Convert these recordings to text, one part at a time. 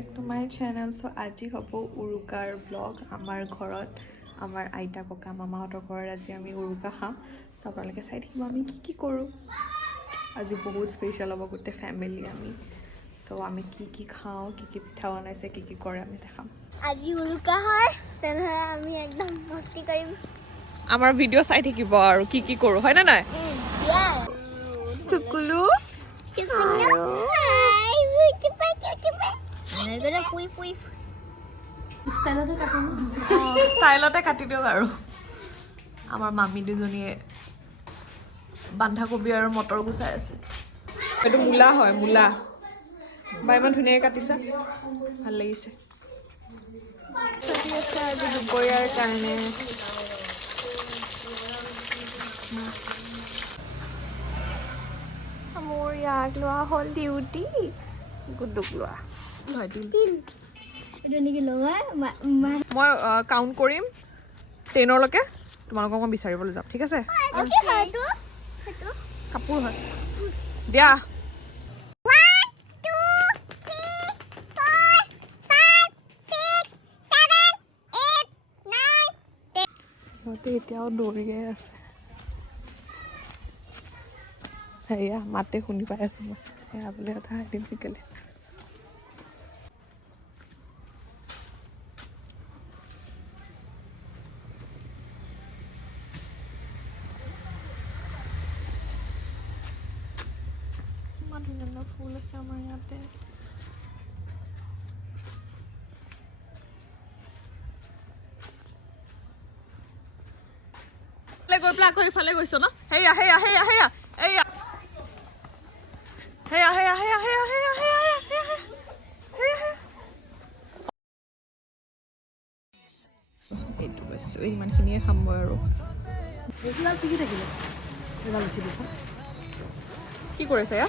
back to my channel. So আজি হ'ব উৰুকাৰ ব্লগ আমাৰ ঘৰত আমাৰ আইতা ককা মামাহঁতৰ ঘৰত আজি আমি উৰুকা খাম so আপোনালোকে চাই থাকিব আমি কি কৰোঁ আজি বহুত স্পেশাল হ'ব গোটেই ফ্যামিলি আমি so আমি কি খাওঁ কি পিঠা বনাইছে কি কৰে আমি দেখাম আজি উৰুকা হয় তেনেহ'লে আমি একদম মস্তি কৰিম আমাৰ ভিডিও চাই থাকিব আৰু কি কৰোঁ হয় না নাই চুকুলু ষ্টাইলতে কাটি দিওঁ আৰু আমাৰ মামী দুজনীয়ে বন্ধাকবি আৰু মটৰ গুচাই আছে এইটো মূলা হয় মূলা বা ইমান ধুনীয়াকৈ কাটিছা ভাল লাগিছে কাটি আছে আজি দুপৰীয়াৰ কাৰণে মোৰ ইয়াক লোৱা হ'ল ডিউটি গুডুক লোৱা মই কাউণ্ট কৰিম 10লৈকে তোমালোকক মই বিচাৰিবলৈ যাম ঠিক আছে কাপোৰ হয় দিয়া সিহঁতে এতিয়াও দৌৰিয়ে আছে সেয়া মাতে শুনি পাই আছো মই সেয়া বুলি কথা এদিন শিকালি ইমান ধুনীয়া ফুল আছে আমাৰ ইয়াতে গৈ পেলাই আকৌ ইফালে গৈছ ন হেয়া হেয়া হেয়া হেয়া এয়া হেয়া হেয়া হেয়া হেয়া হেয়া হেয়া এইটো বস্তু ইমানখিনিয়ে খাম মই আৰু কি কৰিছে এয়া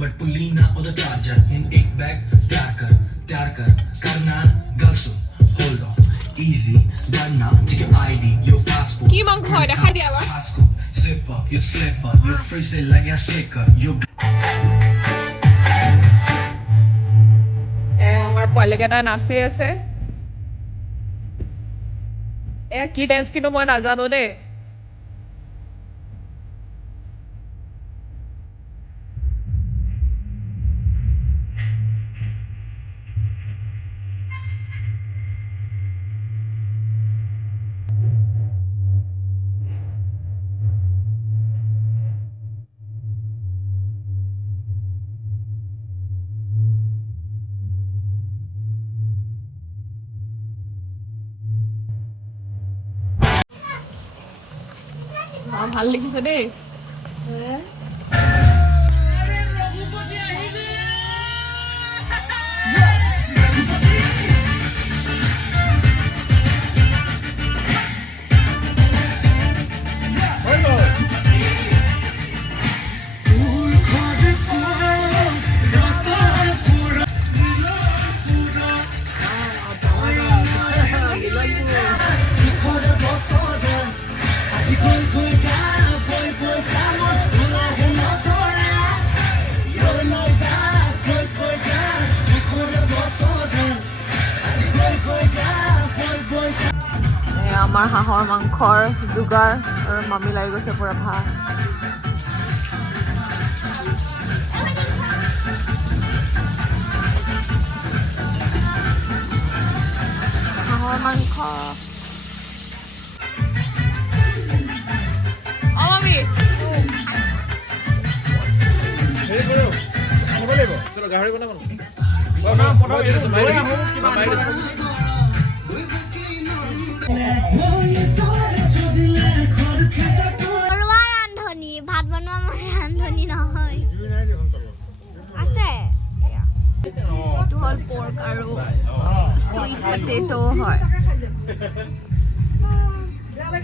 बट पुलीना उधर चार्जर इन एक बैग तैयार कर करना गल सुन होल्ड ऑन इजी डरना take your ID your passport কি মাংস হয় দেখাই দিয়া এবাৰ slip up you freestyle like a slicker you আমাৰ পোৱালিকেইটা নাচি আছে এয়া কি ডেন্স কিন্তু মই নাজানো দেই ভাল লিখিছে দেই আমাৰ হাঁহৰ মাংসৰ যোগাৰ আৰু মামি লাগি গৈছে পুৰা ভাত হাঁহৰ মাংস মামি গাহৰি বনাব ঘৰুৱা ৰান্ধনি ভাত বনোৱা মানে ৰান্ধনি নহয় আছে এইটো হ'ল পৰ্ক আৰু চুইট পটেটো হয়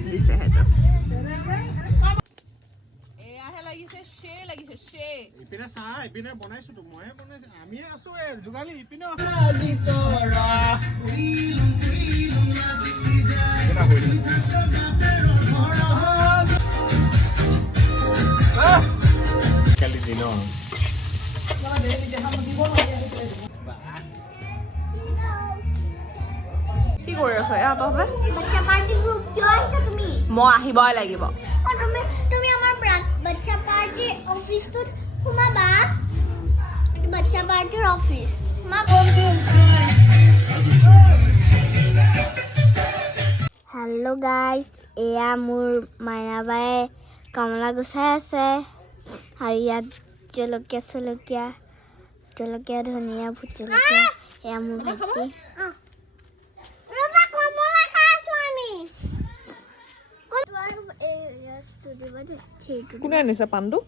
দিছেহে জাষ্ট এয়াহে লাগিছে শ্বেৰ লাগিছে শ্বেৰ ইপিনে চা ইপিনে বনাইছো তো ময়ে বনাইছো আমি আছো যোগালি ইপিনে কালি দিন কি কৰি আছ এয়া তহঁতে বাচ্চা পাৰ্টি গ্ৰুপ কিয় আহিছা তুমি মই আহিবই লাগিব তুমি আমাৰ বাচ্চা পাৰ্টিৰ অফিচটোত সোমাবা বাচ্চা পাৰ্টিৰ অফিচ হেল্ল' গাইজ এয়া মোৰ মাইনাবাই কমলা গুচাই আছে আৰু ইয়াত জলকীয়া ধনিয়া ভোট জলকীয়া এয়া মোৰ ভাইটি কোনে আনিছে পাণটো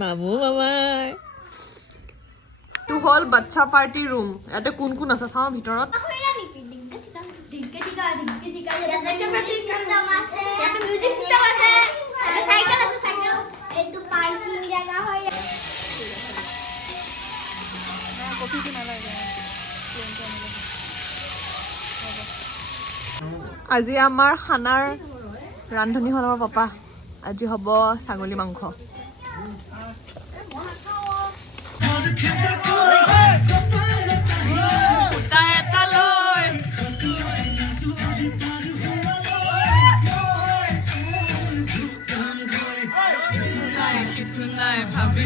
মামু মামাই এইটো হ'ল বাচ্চা পাৰ্টি ৰুম ইয়াতে কোন কোন আছে চাওঁ ভিতৰত আজি আমাৰ খানাৰ ৰান্ধনি হ'ল আমাৰ পাপা আজি হ'ব ছাগলী মাংস ভাবি